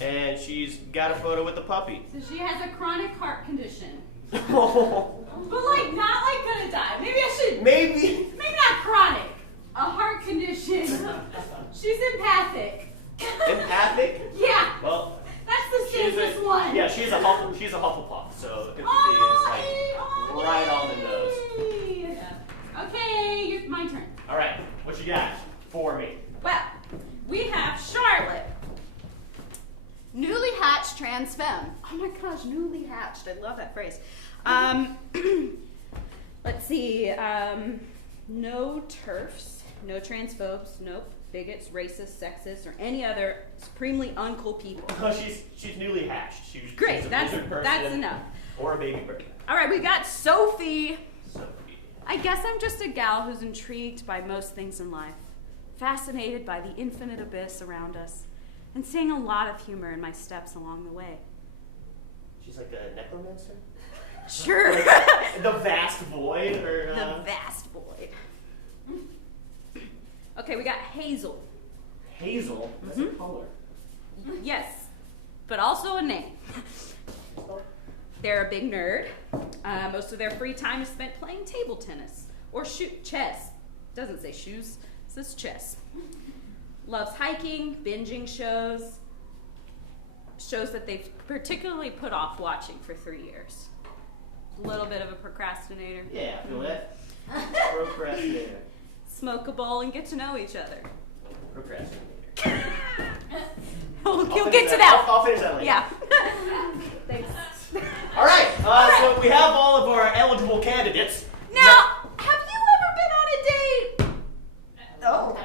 And she's got a photo with the puppy. So she has a chronic heart condition. Oh. But like, not like gonna die. Maybe I should. Maybe not chronic. A heart condition. She's empathic. Empathic? Yeah. Well, that's the safest one. Yeah, she's a Hufflepuff, so empathy is like right on the nose. Okay, my turn. All right, what you got for me? Well, we have Charlotte. Newly hatched trans femme. Oh my gosh, newly hatched. I love that phrase. Let's see. No TERFs, no transphobes, nope, bigots, racists, sexists, or any other supremely uncool people. No, she's newly hatched. Great, she's a that's enough. Or a baby bird. All right, we got Sophie. Sophie. I guess I'm just a gal who's intrigued by most things in life, fascinated by the infinite abyss around us, and seeing a lot of humor in my steps along the way. She's like a necromancer? Sure. The vast void? Or, The vast void. Okay, we got Hazel. Hazel? That's a color. Yes, but also a name. They're a big nerd. Most of their free time is spent playing table tennis or chess. Doesn't say shoes, it says chess. Loves hiking, binging shows that they've particularly put off watching for 3 years. A little bit of a procrastinator. Yeah, I feel that. Procrastinator. Smoke a bowl and get to know each other. Procrastinator. We'll get to that. I'll finish that later. Yeah. Thanks. All right, so we have all of our eligible candidates. Now, have you ever been on a date? Oh.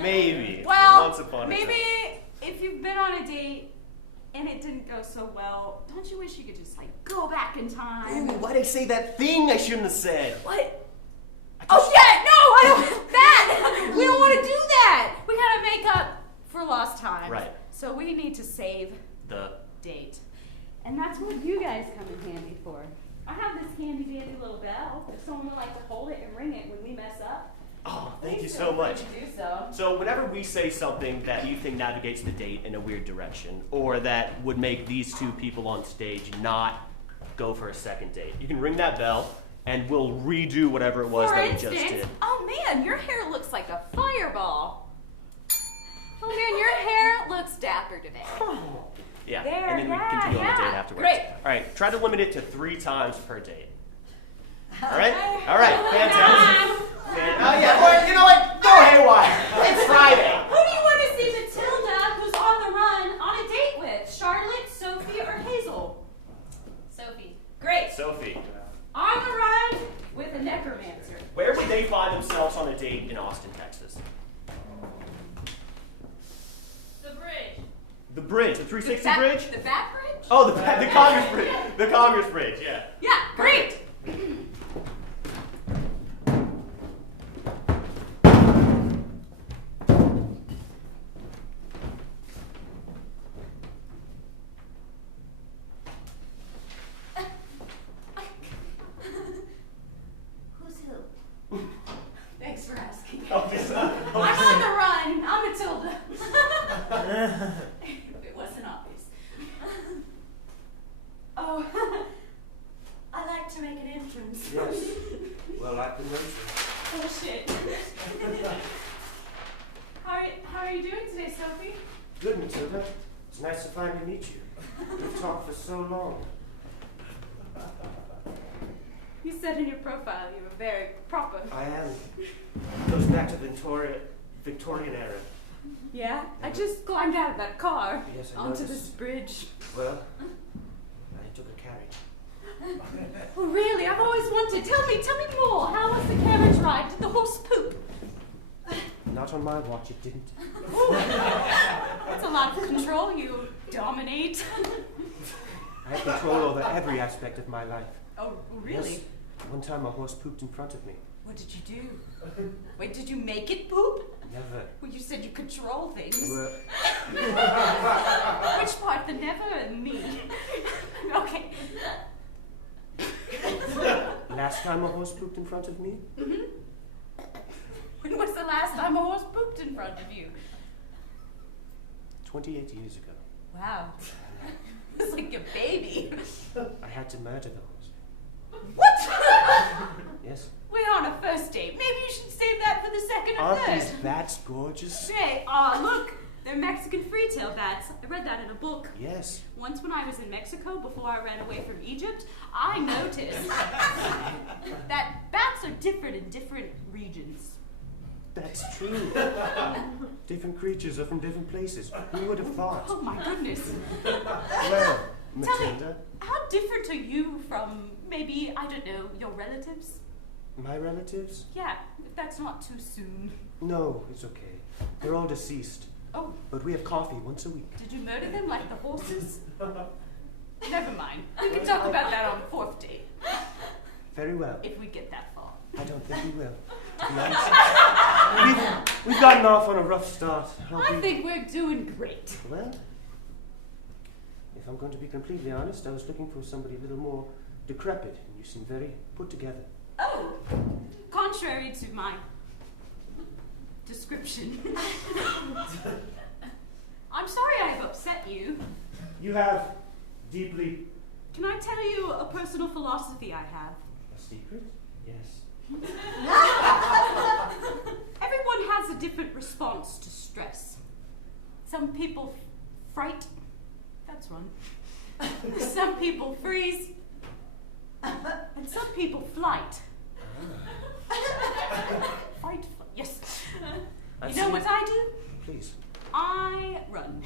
Maybe. Well, Once upon a maybe time. if you've been on a date and it didn't go so well, don't you wish you could just like go back in time? Ooh, why'd I say that thing I shouldn't have said? What? Oh yeah, no, I don't. That we don't want to do that. We gotta make up for lost time. Right. So we need to save The date, and that's what you guys come in handy for. I have this handy dandy little bell. If someone would like to hold it and ring it when we mess up. Oh, thank you please so feel free much. to do so. So whenever we say something that you think navigates the date in a weird direction, or that would make these two people on stage not go for a second date, you can ring that bell, and we'll redo whatever it was For that we instance, just did. oh man, your hair looks like a fireball. Oh man, your hair looks dapper today. Yeah, There, and then we yeah, continue on the yeah. date afterwards. Great. All right, try to limit it to 3 times per date. All right? All right, fantastic. Oh yeah, well, you know what? Go haywire. It's Friday. Who do you want to see Matilda, who's on the run, on a date with? Charlotte, Sophie, or Hazel? Sophie. Great. Sophie, On the run with a necromancer. where would they find themselves on a date in Austin, Texas? The bridge. The bridge, the 360 bridge? The back bridge? Oh, the Congress Bridge. The Congress Bridge, yeah. Yeah, great. Who's who? Thanks for asking. Oh, yes. I'm on the run. I'm Matilda. It wasn't obvious. Oh, I like to make an entrance. Yes. Well, I can wait. Oh shit. How are you doing today, Sophie? Good, Matilda. It's nice to finally meet you. We've talked for so long. You said in your profile you were very proper. I am. It goes back to Victorian era. Yeah? I just climbed out of that car Yes, I onto noticed. this bridge. Well, I took a carriage. Oh really? I've always wanted. Tell me more. How was the carriage ride? Did the horse poop? Not on my watch, it didn't. That's a lot of control. You dominate. I had control over every aspect of my life. Oh, really? Yes. One time a horse pooped in front of me. What did you do? Wait, did you make it poop? Never. Well, you said you control things. Well, Which part? The never and me? Okay. last time a horse pooped in front of me? Mm-hmm. When was the last time a horse pooped in front of you? 28 years ago. Wow. It's like a baby. I had to murder those. What? Yes. We're on a first date. Maybe you should save that for the second or Aren't third. these bats gorgeous? Hey, look. They're Mexican free-tail bats. I read that in a book. Yes. Once when I was in Mexico, before I ran away from Egypt, I noticed that bats are different in different regions. That's true. Different creatures are from different places. Who would have thought? Oh my goodness. Well, Tell me, Matilda, how different are you from maybe, I don't know, your relatives? my relatives? Yeah, if that's not too soon. No, it's okay. They're all deceased. Oh, But we have coffee once a week. did you murder them like the horses? Never mind. We can talk about that on the fourth date, Very well. if we get that far. I don't think we will. To be honest. We've gotten off on a rough start. I think we're doing great. Well, if I'm going to be completely honest, I was looking for somebody a little more decrepit, and you seem very put together. Oh, contrary to my description. I'm sorry I've upset you. You have deeply Can I tell you a personal philosophy I have? a secret? Yes. Everyone has a different response to stress. Some people fright. That's one. Some people freeze. And some people flight. Fight, yes. I've You know seen what it. I do? Please. I run.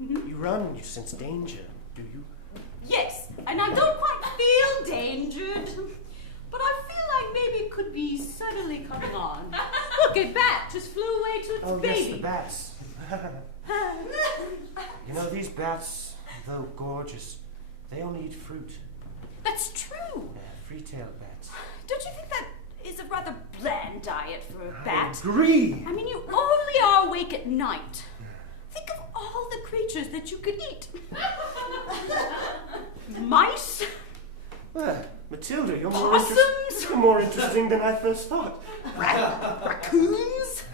You run when you sense danger, do you? Yes, and I don't quite feel endangered, but I feel like maybe it could be suddenly coming on. Look, a bat just flew away to its Oh, baby. yes, the bats. You know, these bats, though gorgeous, they only eat fruit. That's true. Free-tailed bats. Don't you think that is a rather bland diet for a I bat? agree. I mean, you only are awake at night. Think of all the creatures that you could eat. Mice, Well, Matilda, you're Possums? you're more interesting than I first thought. raccoons.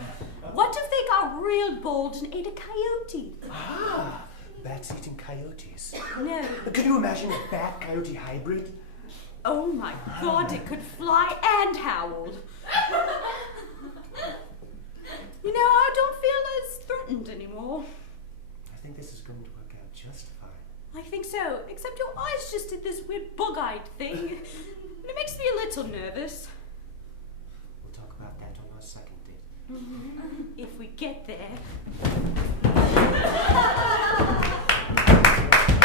What if they got real bold and ate a coyote? Ah, bats eating coyotes. No. Can you imagine a bat-coyote hybrid? Oh my God, it could fly and howl. You know, I don't feel as threatened anymore. I think this is going to work out just fine. I think so, except your eyes just did this weird bug-eyed thing. And it makes me a little nervous. We'll talk about that on our second date. If we get there.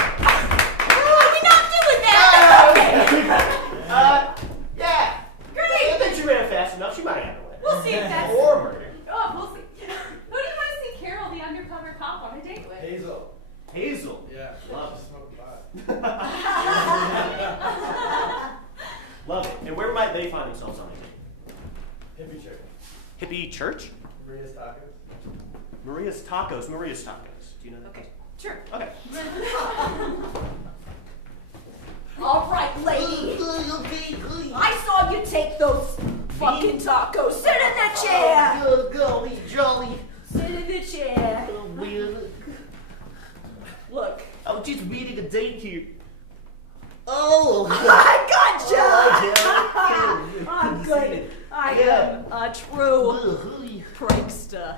We're not doing that! Yeah. Great. I bet you ran fast enough. She might have it. We'll see if that's... Or murder. Oh, we'll see. Who do you want to see Carol, the undercover cop, on a date with? Hazel. Hazel. Yeah. Love Smoke pot. Love it. And where might they find themselves on a date? Hippie chick. Hippie church? Maria's tacos. Maria's Tacos. Maria's Tacos. Do you know that? Okay, sure. Okay. All right, lady. I saw you take those fucking tacos. Sit in the chair. Oh, golly, jolly. Sit in the chair. Weird. Look. I'm just reading a date here. Oh, I gotcha. I'm good. I am a true prankster.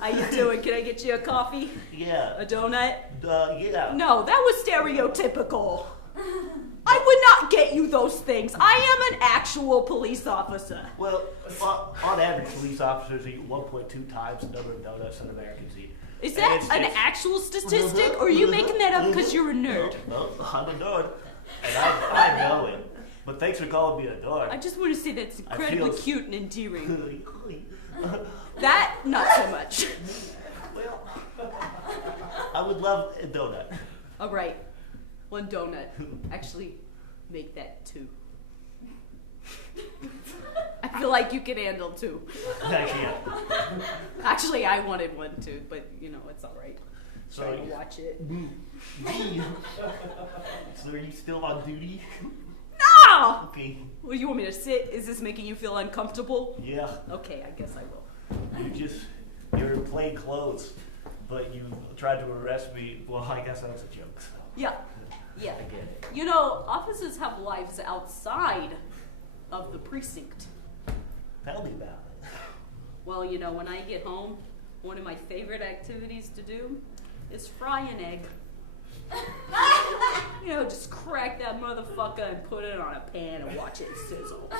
How you doing? Can I get you a coffee? Yeah. A donut? Yeah. No, that was stereotypical. I would not get you those things. I am an actual police officer. Well, on average, police officers eat 1.2 times the number of donuts that Americans eat. Is And that it's an just- actual statistic, or are you making that up because you're a nerd? No, I'm a nerd, and I know it. But thanks for calling me a nerd. I just want to say that's incredibly feel- cute and endearing. Well, That, not so much. I would love a donut. All right, one donut. Actually, make that two. I feel like you can handle two. I can't. Actually, I wanted one too, but you know, it's all right. So, Try to watch it. So are you still on duty? No! Okay. What do you want me to sit? Is this making you feel uncomfortable? Yeah. Okay, I guess I will. You're in plain clothes. but you tried to arrest me. Well, I guess that was a joke. So. Yeah. I get it. You know, officers have lives outside of the precinct. Tell me about it. Well, you know, when I get home, one of my favorite activities to do is fry an egg. You know, just crack that motherfucker and put it on a pan and watch it sizzle.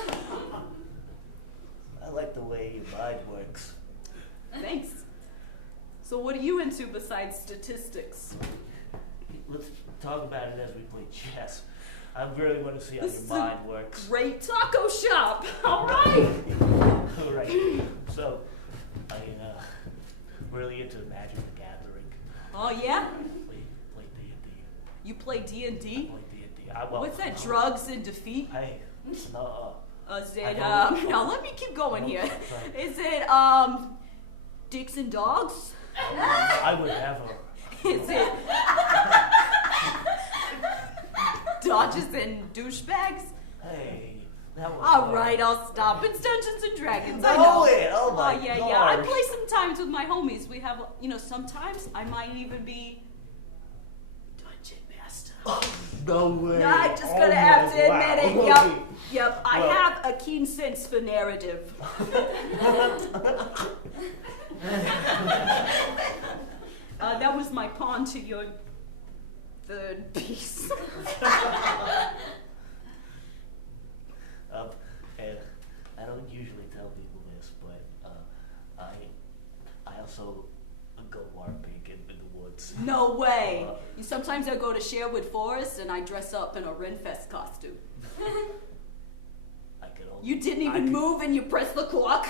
I like the way your mind works. Thanks. So what are you into besides statistics? Let's talk about it as we play chess. I really want to see how This your is a mind works. Great taco shop. All right. All right. So, I really into Magic the Gathering. Oh yeah. Play D&D. You play D&D? Play D&D. What's that? Drugs and defeat? Hey, no. Is it I don't- now let me keep going here. Sorry. Is it dicks and dogs? I would never. Is it dodges and douchebags? Hey, that was All hard. right, I'll stop. It's Dungeons and Dragons. I No, know. it. Oh my yeah, gosh. yeah. I play sometimes with my homies. We have, you know, sometimes I might even be dungeon master. No way. I'm just gonna Oh have to my- admit it. wow. Yep. I Well- have a keen sense for narrative. That was my pawn to your third piece. And I don't usually tell people this, but I also go LARPing in the woods. No way. Sometimes I go to Sherwood Forest and I dress up in a Renfest costume. I could only, You didn't even move and you pressed the clock.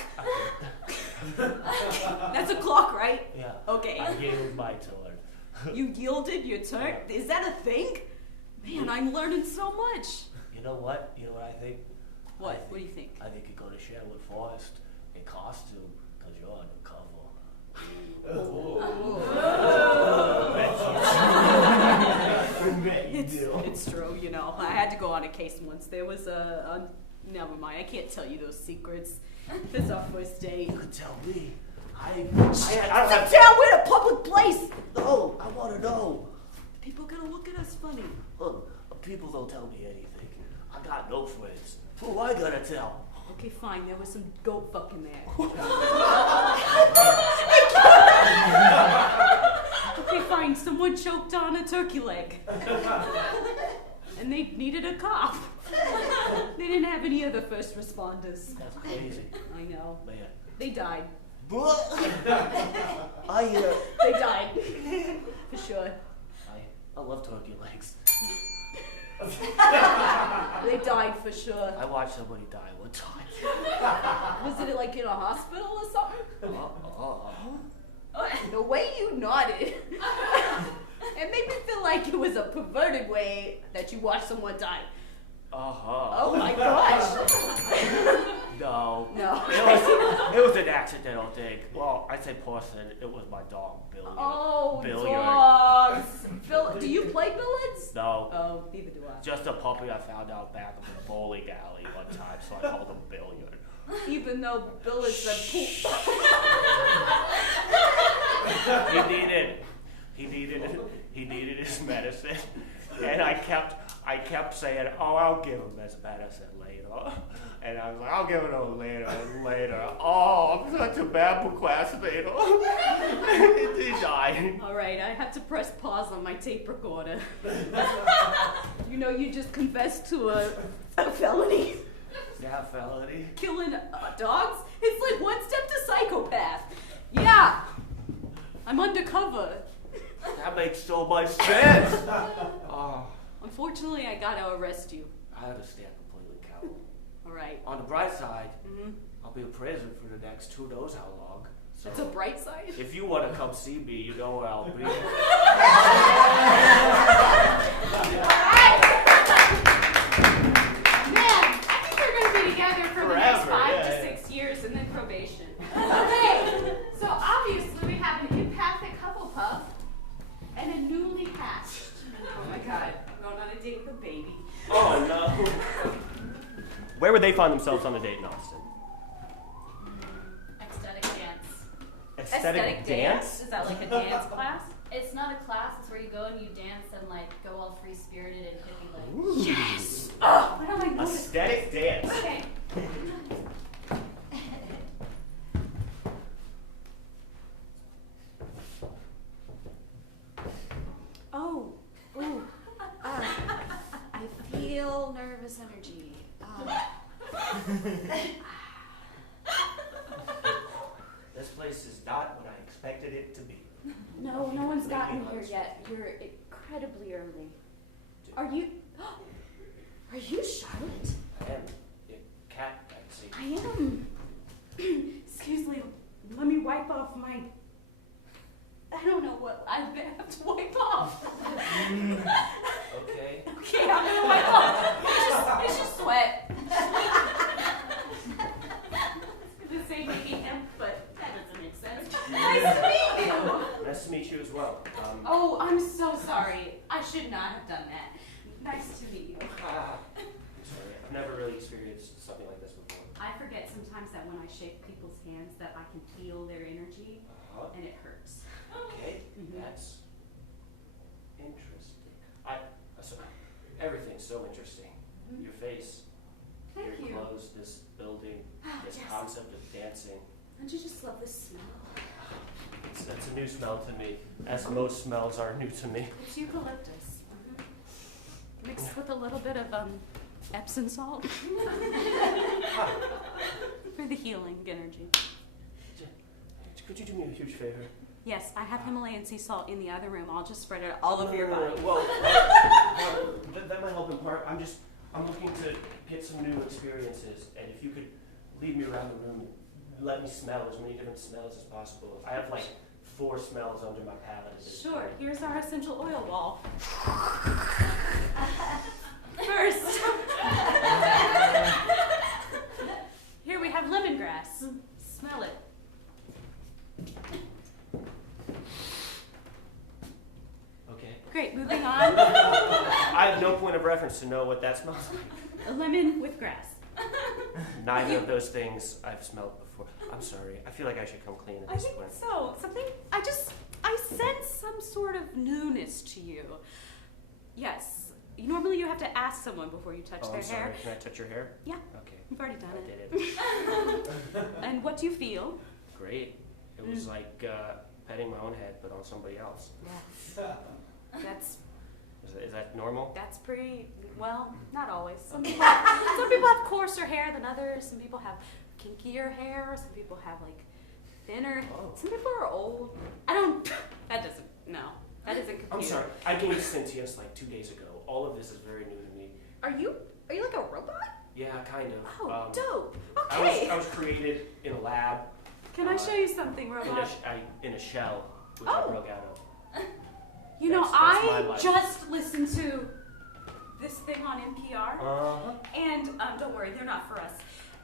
That's a clock, right? Yeah. Okay. I gave my turn. You yielded your turn? Is that a thing? Man, I'm learning so much. You know what? You know what I think? What? What do you think? I think you go to Sherwood Forest in costume because you're undercover. It's true, you know. I had to go on a case once. There was never mind. I can't tell you those secrets. This is our first date. You could tell me. I Sit don't have down. We're in a public place. No, I want to know. People are gonna look at us funny. Look, people don't tell me anything. I got no friends. Who am I gonna tell? Okay, fine. There was some goat fucking there. Okay, fine. Someone choked on a turkey leg. And they needed a cop. They didn't have any other first responders. That's crazy. I know. Man. They died. I They died. For sure. love turkey legs. They died for sure. I watched somebody die one time. Was it like in a hospital or something? Uh-uh. The way you nodded, it made me feel like it was a perverted way that you watched someone die. Oh my gosh. No. No. It was an accidental thing. Well, I say person. It was my dog, Billiard. Oh, Billiard. dogs. Do you play billiards? No. Oh, neither do I. Just a puppy I found out back of a bowling alley one time, so I called him Billiard. Even though billiards are poop. He needed his medicine, and I kept saying, "Oh, I'll give him his medicine later," and I was like, "I'll give it to him later and later." Oh, I'm such a bad procrastinator. He died. All right, I have to press pause on my tape recorder. You know, you just confessed to a felony. Yeah, felony. Killing dogs? It's like one step to psychopath. Yeah, I'm undercover. That makes so much sense. Oh, Unfortunately, I gotta arrest you. I understand completely, Cal. All right. On the bright side, Mm-hmm. I'll be in prison for the next who knows how long. So That's a bright side. if you want to come see me, you know where I'll be. Man, I think we're gonna be together for the next Forever, 5 yeah, to yeah. 6 years and then probation. Okay, so obviously we have an empathic Hufflepuff and a newly hatched. Oh my god, I'm going on a date with a baby. Oh no. Where would they find themselves on a date in Austin? Ecstatic dance. Aesthetic dance? Is Is that like a dance class? It's not a class, it's where you go and you dance and like go all free spirited and hippie like. Yes! Oh, what am I noticing? Aesthetic dance. Okay. Oh, ooh. I feel nervous energy. This place is not what I expected it to be. No one's gotten here yet. You're incredibly early. Are you Charlotte? I am. Cat, I see. I am. Excuse me, let me wipe off my. I don't know what I have to wipe off. Okay. Okay, I'm gonna wipe off. It's just sweat. The same making him, but that doesn't make sense. Nice to meet you. Nice to meet you as well. Oh, I'm so sorry. I should not have done that. Nice to meet you. I'm sorry. I've never really experienced something like this before. I forget sometimes that when I shake people's hands that I can feel their energy, and it hurts. Okay, that's interesting. Everything's so interesting. Your face, Thank your you. clothes, this building, this Yes. concept of dancing. Don't you just love this smell? That's a new smell to me, as most smells are new to me. It's eucalyptus. Mixed with a little bit of Epsom salt for the healing energy. Could you do me a huge favor? Yes, I have Himalayan sea salt in the other room. I'll just spread it all over your body. Well, that might help in part. I'm looking to get some new experiences, and if you could lead me around the room and let me smell as many different smells as possible. I have like 4 smells under my palate at this Sure, point. here's our essential oil wall. First, here we have lemongrass. Smell it. Okay. Great, moving on. I have no point of reference to know what that smells like. A lemon with grass. Neither of those things I've smelled before. I'm sorry. I feel like I should come clean at I this think point. so. I sense some sort of newness to you. Yes. Normally you have to ask someone before you touch Oh, their I'm sorry. hair. Can I touch your hair? Yeah. Okay. You've already done I it. did it. And what do you feel? Great. It was like petting my own head, but on somebody else. Yeah. That's Is that normal? pretty, well, not always. Some people have coarser hair than others. Some people have kinkier hair. Some people have like thinner. Oh. Some people are old. That isn't compute. I'm sorry. I gained sentience like 2 days ago. All of this is very new to me. Are you like a robot? Yeah, kind of. Oh, dope. I Okay. was created in a lab Can I show you something, robot? in a shell, which I Oh. broke out of. You know, That's my I life. just listened to this thing on NPR, Uh-huh. and don't worry, they're not for us.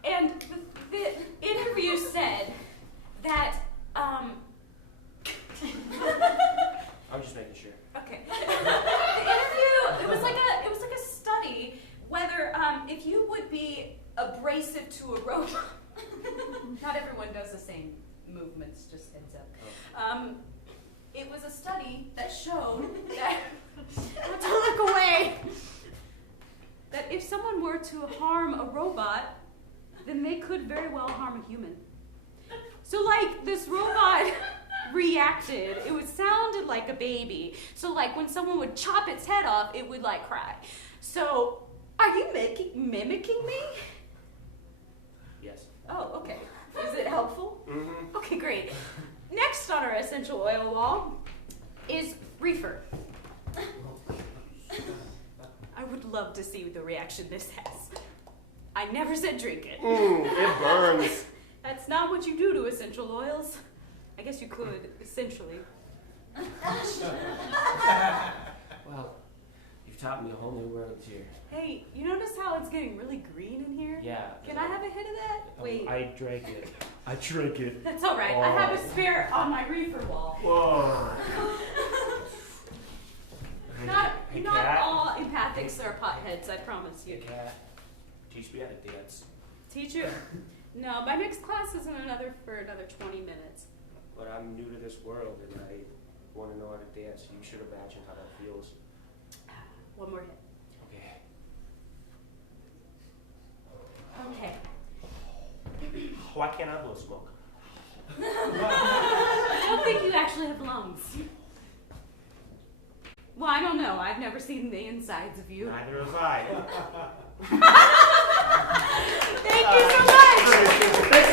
And the interview said that I'm just making sure. okay. The interview it was like a study whether if you would be abrasive to a robot. Not everyone does the same movements. Just heads up. It was a study that showed that don't look away. That if someone were to harm a robot, then they could very well harm a human. So like this robot reacted, it sounded like a baby. So like when someone would chop its head off, it would like cry. So are you mimicking me? Yes. Oh, okay. Is it helpful? Mm-hmm. Okay, great. Next on our essential oil wall is Threefer. I would love to see the reaction this has. I never said drink it. It burns. That's not what you do to essential oils. I guess you could, essentially. Well, you've taught me a whole new world here. Hey, you notice how it's getting really green in here? Yeah. Can I have a hit of that? Wait. I drank it. I drank it. That's all right. I have a spare on my reefer wall. Whoa. Not cat. all empathics are potheads, I promise you. Hey, cat. Teach me how to dance. Teacher? No, my next class isn't for another 20 minutes. but I'm new to this world and I want to know how to dance. You should imagine how that feels. One more hit. Okay. Okay. Why can't I blow smoke? I don't think you actually have lungs. Well, I don't know. I've never seen the insides of you. Neither have I. Thank you so much. Thanks